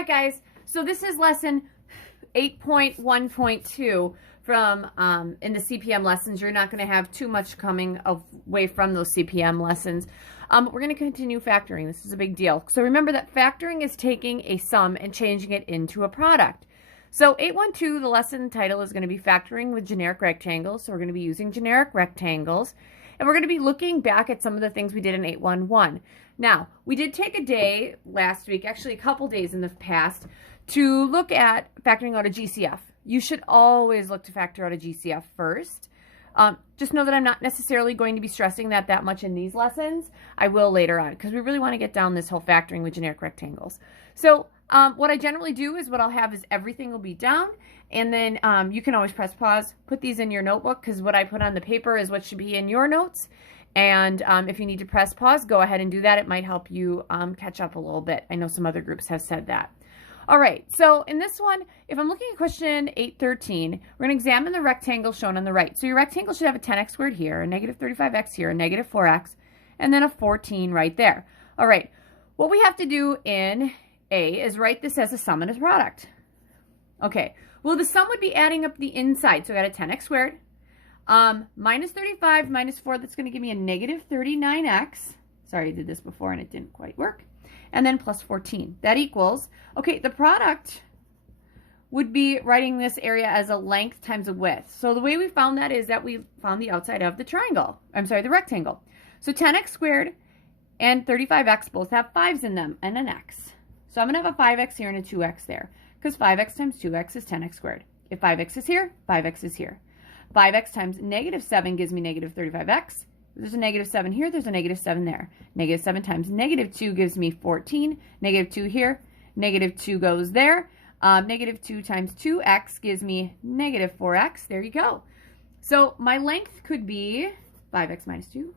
Hi guys, so this is lesson 8.1.2 from in the CPM lessons. You're not going to have too much coming away from those CPM lessons. We're going to continue factoring. This is a big deal. So remember that factoring is taking a sum and changing it into a product. So 8.1.2, the lesson title is going to be factoring with generic rectangles. So we're going to be using generic rectangles. And we're going to be looking back at some of the things we did in 8.1.1. Now, we did take a day last week, actually a couple days in the past, to look at factoring out a GCF. You should always look to factor out a GCF first. Just know that I'm not necessarily going to be stressing that much in these lessons. I will later on, because we really want to get down this whole factoring with generic rectangles. So what I generally do is what I'll have is everything will be down, and then you can always press pause, put these in your notebook, because what I put on the paper is what should be in your notes. And if you need to press pause, go ahead and do that. It might help you catch up a little bit. I know some other groups have said that. All right, so in this one, if I'm looking at question 8.13, we're going to examine the rectangle shown on the right. So your rectangle should have a 10x squared here, a negative 35x here, a negative 4x, and then a 14 right there. All right, what we have to do in A is write this as a sum and a product. Okay, well, the sum would be adding up the inside. So I got a 10x squared, minus 35 minus 4, that's going to give me a negative 39x. Sorry, I did this before and it didn't quite work. And then plus 14. That equals, okay, the product would be writing this area as a length times a width. So the way we found that is that we found the outside of the triangle. I'm sorry, the rectangle. So 10x squared and 35x both have 5's in them and an x. So I'm going to have a 5x here and a 2x there, because 5x times 2x is 10x squared. If 5x is here, 5x is here. 5x times negative 7 gives me negative 35x. There's a negative 7 here, there's a negative 7 there. Negative 7 times negative 2 gives me 14. Negative 2 here, negative 2 goes there. Negative 2 times 2x gives me negative 4x. There you go. So my length could be 5x minus 2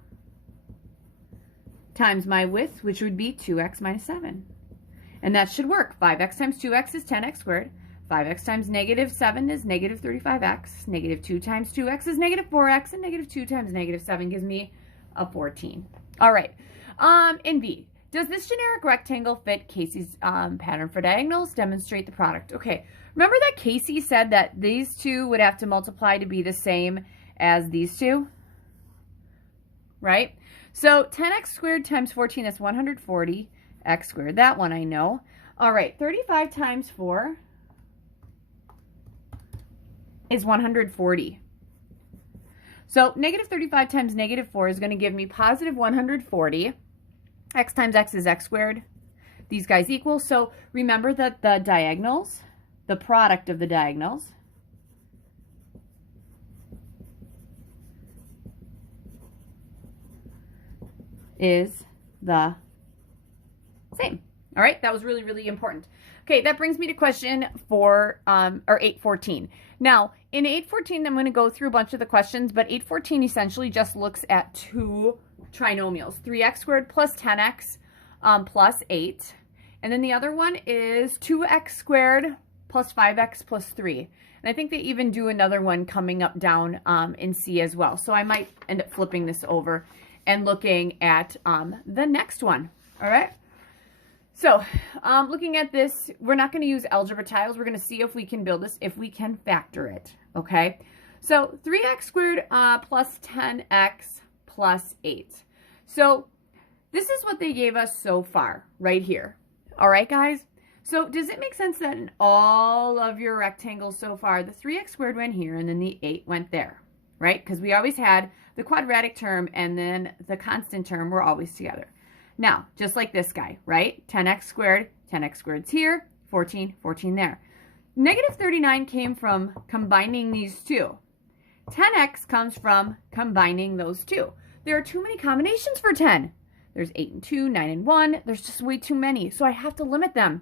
times my width, which would be 2x minus 7. And that should work. 5x times 2x is 10x squared. 5x times negative 7 is negative 35x. Negative 2 times 2x is negative 4x. And negative 2 times negative 7 gives me a 14. All right. In B, does this generic rectangle fit Casey's pattern for diagonals? Demonstrate the product. Okay. Remember that Casey said that these two would have to multiply to be the same as these two? Right? So 10x squared times 14, that's 140. X squared. That one I know. All right. 35 times 4 is 140. So negative 35 times negative 4 is going to give me positive 140. X times x is x squared. These guys equal. So remember that the diagonals, the product of the diagonals, is the same. All right, that was really, really important. Okay, that brings me to question 8.14. Now, in 8.14, I'm going to go through a bunch of the questions, but 8.14 essentially just looks at two trinomials, 3x squared plus 10x plus 8. And then the other one is 2x squared plus 5x plus 3. And I think they even do another one coming up down in C as well. So I might end up flipping this over and looking at the next one. All right. So, looking at this, we're not going to use algebra tiles. We're going to see if we can build this, if we can factor it, okay? So, 3x squared plus 10x plus 8. So, this is what they gave us so far, right here. All right, guys? So, does it make sense that in all of your rectangles so far, the 3x squared went here and then the 8 went there, right? Because we always had the quadratic term and then the constant term were always together. Now, just like this guy, right? 10x squared's here, 14 there. Negative 39 came from combining these two. 10x comes from combining those two. There are too many combinations for 10. There's 8 and 2, 9 and 1. There's just way too many, so I have to limit them.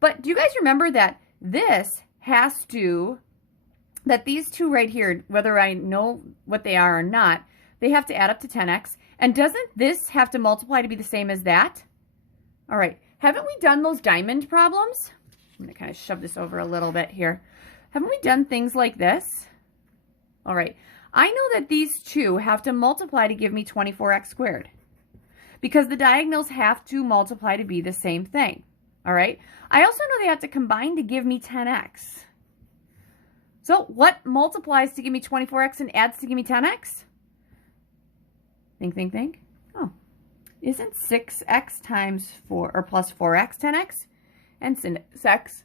But do you guys remember that this has to, that these two right here, whether I know what they are or not, they have to add up to 10x. And doesn't this have to multiply to be the same as that? All right. Haven't we done those diamond problems? I'm going to kind of shove this over a little bit here. Haven't we done things like this? All right. I know that these two have to multiply to give me 24x squared, because the diagonals have to multiply to be the same thing. All right. I also know they have to combine to give me 10x. So what multiplies to give me 24x and adds to give me 10x? Think, think, think. Oh, isn't 6x times 4 or plus 4x 10x? And 6x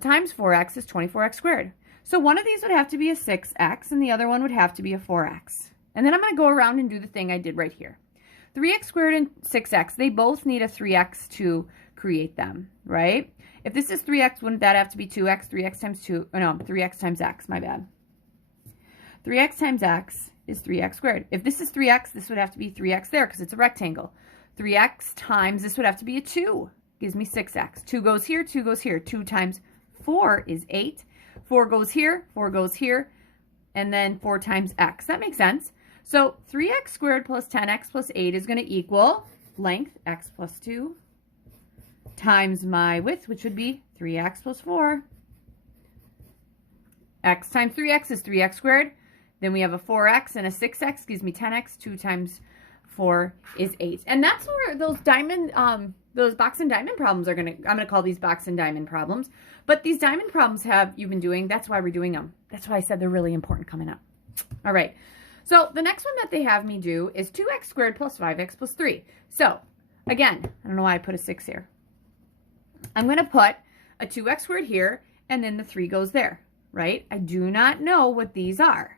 times 4x is 24x squared. So one of these would have to be a 6x and the other one would have to be a 4x. And then I'm going to go around and do the thing I did right here. 3x squared and 6x, they both need a 3x to create them, right? If this is 3x, wouldn't that have to be 2x? 3x times 2, oh no, 3x times x, my bad. 3x times x is 3x squared. If this is 3x, this would have to be 3x there because it's a rectangle. 3x times, this would have to be a 2, gives me 6x. 2 goes here, 2 goes here. 2 times 4 is 8. 4 goes here, 4 goes here, and then 4 times x. That makes sense. So 3x squared plus 10x plus 8 is going to equal length, x plus 2, times my width, which would be 3x plus 4. X times 3x is 3x squared. Then we have a 4x and a 6x gives me 10x. 2 times 4 is 8. And that's where those box and diamond problems are going to, I'm going to call these box and diamond problems. But these diamond problems you've been doing, that's why we're doing them. That's why I said they're really important coming up. All right. So the next one that they have me do is 2x squared plus 5x plus 3. So again, I don't know why I put a 6 here. I'm going to put a 2x squared here, and then the 3 goes there, right? I do not know what these are.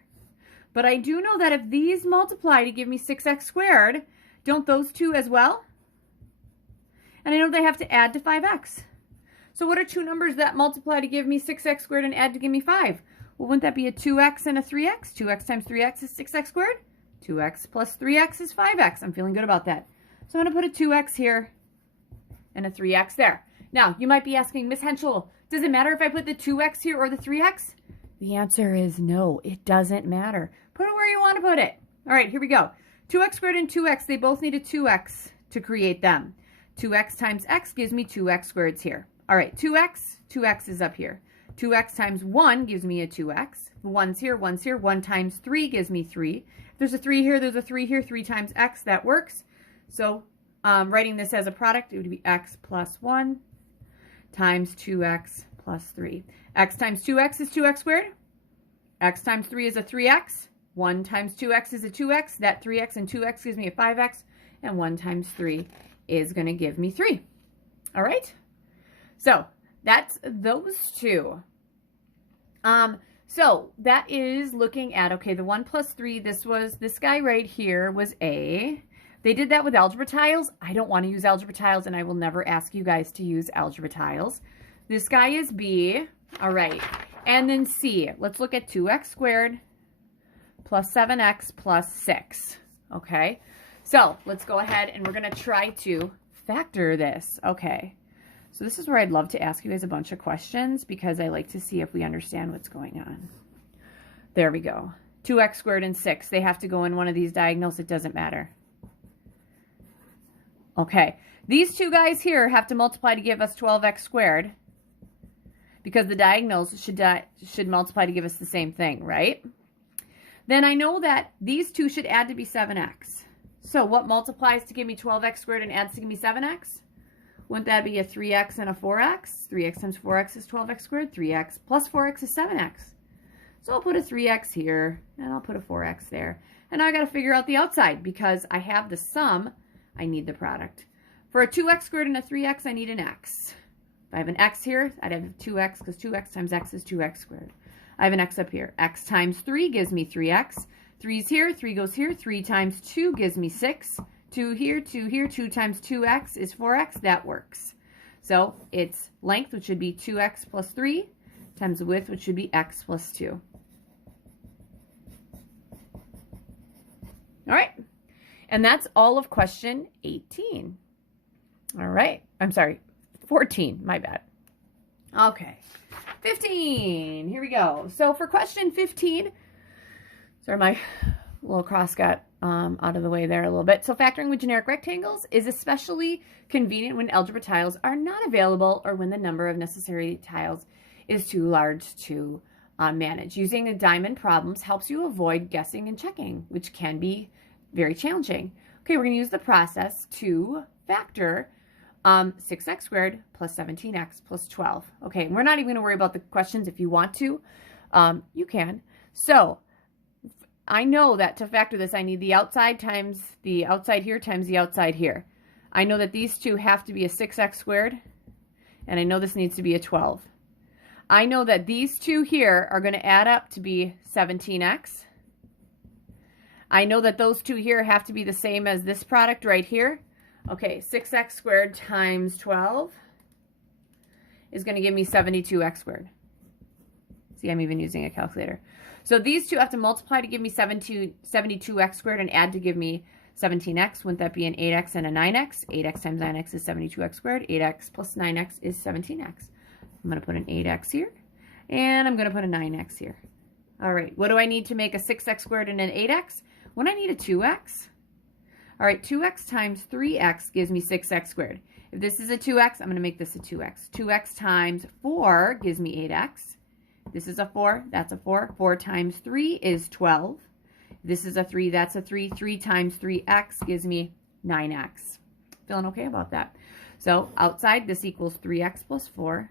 But I do know that if these multiply to give me 6x squared, don't those two as well? And I know they have to add to 5x. So what are two numbers that multiply to give me 6x squared and add to give me 5? Well, wouldn't that be a 2x and a 3x? 2x times 3x is 6x squared. 2x plus 3x is 5x. I'm feeling good about that. So I'm going to put a 2x here and a 3x there. Now, you might be asking, Miss Henschel, does it matter if I put the 2x here or the 3x? The answer is no, it doesn't matter. Put it where you want to put it. All right, here we go. 2x squared and 2x, they both need a 2x to create them. 2x times x gives me 2x squareds here. All right, 2x is up here. 2x times 1 gives me a 2x. 1's here, 1's here. 1 times 3 gives me 3. If there's a 3 here, there's a 3 here. 3 times x, that works. So writing this as a product, it would be x plus 1 times 2x plus 3. X times 2x is 2x squared. X times 3 is a 3x. 1 times 2x is a 2x. That 3x and 2x gives me a 5x. And 1 times 3 is going to give me 3. All right? So that's those two. So that is looking at, okay, the 1 plus 3, this guy right here was A. They did that with algebra tiles. I don't want to use algebra tiles, and I will never ask you guys to use algebra tiles. This guy is B. All right. And then C. Let's look at 2x squared plus 7x plus 6. Okay. So let's go ahead, and we're going to try to factor this. Okay. So this is where I'd love to ask you guys a bunch of questions because I like to see if we understand what's going on. There we go. 2x squared and 6. They have to go in one of these diagonals. It doesn't matter. Okay. These two guys here have to multiply to give us 12x squared because the diagonals should multiply to give us the same thing, right? Then I know that these two should add to be 7x. So what multiplies to give me 12x squared and adds to give me 7x? Wouldn't that be a 3x and a 4x? 3x times 4x is 12x squared. 3x plus 4x is 7x. So I'll put a 3x here, and I'll put a 4x there. And now I got to figure out the outside because I have the sum. I need the product. For a 2x squared and a 3x, I need an x. If I have an x here, I'd have 2x because 2x times x is 2x squared. I have an x up here. X times 3 gives me 3x. 3's here, 3 goes here. 3 times 2 gives me 6. 2 here, 2 here, 2 times 2x is 4x. That works. So it's length, which should be 2x plus 3, times the width, which should be x plus 2. All right. And that's all of question 18. All right. I'm sorry, 14. My bad. Okay. 15. Here we go. So for question 15, sorry, my little cross got out of the way there a little bit. So factoring with generic rectangles is especially convenient when algebra tiles are not available or when the number of necessary tiles is too large to manage. Using the diamond problems helps you avoid guessing and checking, which can be very challenging. Okay, we're going to use the process to factor 6x squared plus 17x plus 12. Okay, we're not even going to worry about the questions. If you want to, you can. So I know that to factor this, I need the outside times the outside here times the outside here. I know that these two have to be a 6x squared, and I know this needs to be a 12. I know that these two here are going to add up to be 17x. I know that those two here have to be the same as this product right here. Okay, 6x squared times 12 is going to give me 72x squared. See, I'm even using a calculator. So these two have to multiply to give me 72x squared and add to give me 17x. Wouldn't that be an 8x and a 9x? 8x times 9x is 72x squared. 8x plus 9x is 17x. I'm going to put an 8x here, and I'm going to put a 9x here. All right, what do I need to make a 6x squared and an 8x? When I need a 2x. All right, 2x times 3x gives me 6x squared. If this is a 2x, I'm going to make this a 2x. 2x times 4 gives me 8x. This is a 4, that's a 4. 4 times 3 is 12. This is a 3, that's a 3. 3 times 3x gives me 9x. Feeling okay about that. So outside, this equals 3x plus 4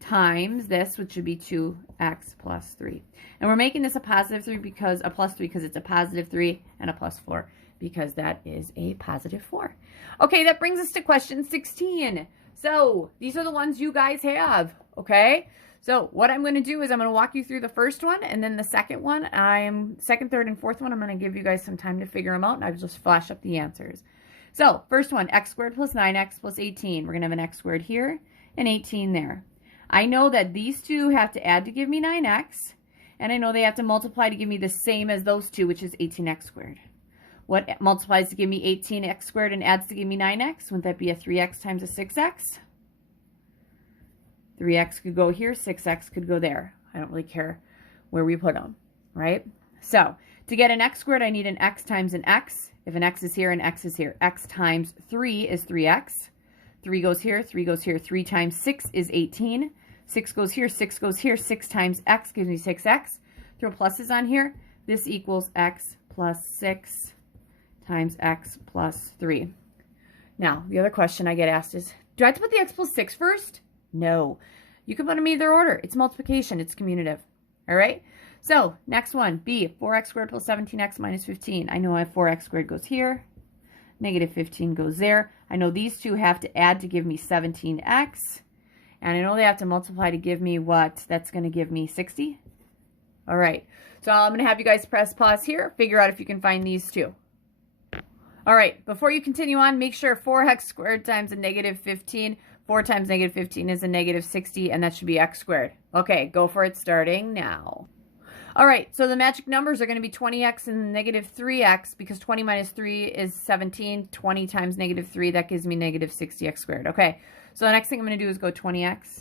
times this, which should be 2x plus 3. And we're making this a positive 3 because a plus 3 because it's a positive 3, and a plus 4 because that is a positive 4. Okay, that brings us to question 16. So these are the ones you guys have, okay? So what I'm going to do is I'm going to walk you through the first one, and then the second one, second, third, and fourth one, I'm going to give you guys some time to figure them out, and I'll just flash up the answers. So first one, x squared plus 9x plus 18. We're going to have an x squared here and 18 there. I know that these two have to add to give me 9x, and I know they have to multiply to give me the same as those two, which is 18x squared. What multiplies to give me 18x squared and adds to give me 9x? Wouldn't that be a 3x times a 6x? 3x could go here, 6x could go there. I don't really care where we put them, right? So to get an x squared, I need an x times an x. If an x is here, an x is here. X times 3 is 3x. 3 goes here, 3 goes here. 3 times 6 is 18. 6 goes here, 6 goes here. 6 times x gives me 6x. Throw pluses on here. This equals x plus 6 times x plus 3. Now, the other question I get asked is, do I have to put the x plus 6 first? No. You can put them either order. It's multiplication. It's commutative. All right? So, next one, B, 4x squared plus 17x minus 15. I know I have 4x squared goes here. Negative 15 goes there. I know these two have to add to give me 17x. And I know they have to multiply to give me what? That's going to give me 60. All right. So I'm going to have you guys press pause here. Figure out if you can find these two. All right. Before you continue on, make sure 4x squared times a negative 15. 4 times negative 15 is a negative 60, and that should be x squared. Okay, go for it starting now. All right, so the magic numbers are going to be 20x and negative 3x, because 20 minus 3 is 17. 20 times negative 3, that gives me negative 60x squared. Okay, so the next thing I'm going to do is go 20x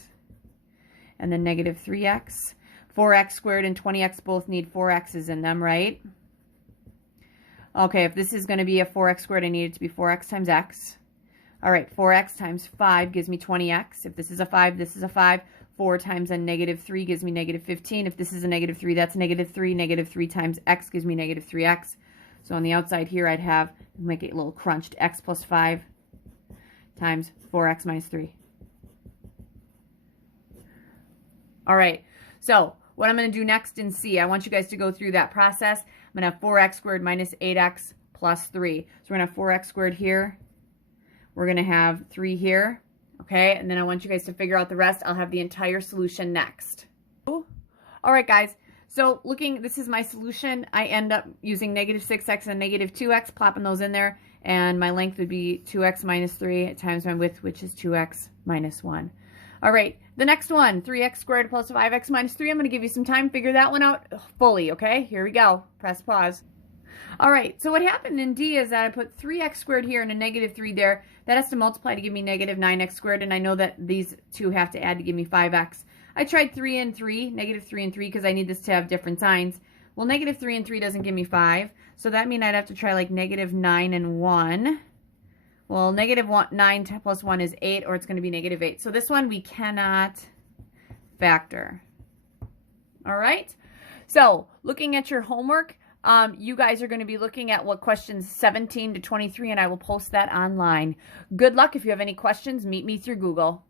and then negative 3x. 4x squared and 20x both need 4x's in them, right? Okay, if this is going to be a 4x squared, I need it to be 4x times x. All right, 4x times 5 gives me 20x. If this is a 5, this is a 5. 4 times a negative 3 gives me negative 15. If this is a negative 3, that's negative 3. Negative 3 times x gives me negative 3x. So on the outside here, I'd have, make it a little crunched, x plus 5 times 4x minus 3. All right, so what I'm going to do next in C, I want you guys to go through that process. I'm going to have 4x squared minus 8x plus 3. So we're going to have 4x squared here. We're going to have 3 here, okay? And then I want you guys to figure out the rest. I'll have the entire solution next. All right, guys. So this is my solution. I end up using negative 6x and negative 2x, plopping those in there. And my length would be 2x minus 3 times my width, which is 2x minus 1. All right, the next one, 3x squared plus 5x minus 3. I'm going to give you some time to figure that one out fully, okay? Here we go. Press pause. All right, so what happened in D is that I put 3x squared here and a negative 3 there. That has to multiply to give me negative 9x squared, and I know that these two have to add to give me 5x. I tried 3 and 3, negative 3 and 3, because I need this to have different signs. Well, negative 3 and 3 doesn't give me 5, so that means I'd have to try like negative 9 and 1. Well, negative 9 plus 1 is 8, or it's going to be negative 8. So this one we cannot factor. All right? So looking at your homework, You guys are going to be looking at what questions 17 to 23, and I will post that online. Good luck. If you have any questions, meet me through Google.